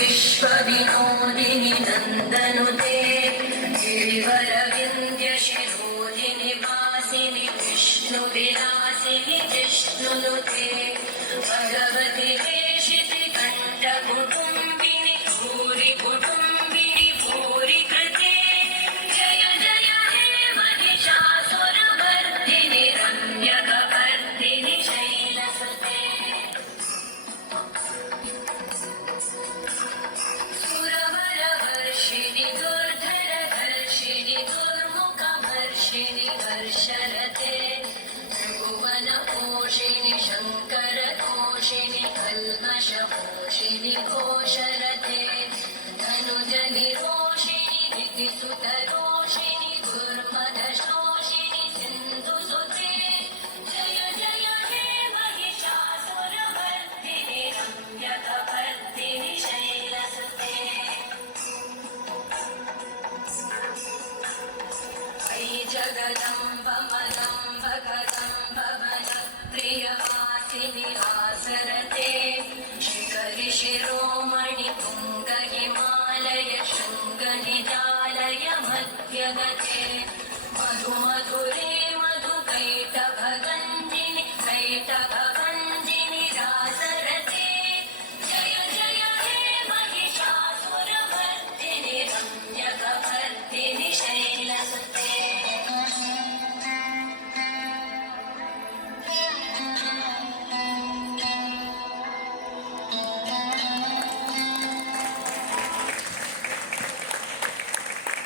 विश्वविनोदिनि नन्दनुते गिरिवरविन्द्यशिरोधिनि वासिनि विष्णुविलासिनि जिष्णुनुते भगवति वेशिति कण्ठकुटुम्बिनि भूरि कुटुम्बिनि भूरि कृते जय जय हे महिषासुरमर्दिनि रम्यकपर्दिनि शैलसुते सुरवरवर्षिणि दुर्धरधर्षिणि दुर्मुखवर्षिणि हर्षरते त्रिभुवनपोषिणि शङ्करतोषिणि कल्मषपोषिणि घोषरते धनुजनिरोषिणि दितिसुतरोषिणि दुर्मदशोषिणि सिन्धुसुते जय जय हे महिषासुरमर्दिनि रम्यकपर्दिनि शैलसुते अयि जगदम्ब मदम्ब कदम्ब वन प्रियवासिनि हासरते शिखरि शिरोमणि तुङ्ग हिमालय शृङ्ग निजालय मध्यगते मधुमधुरे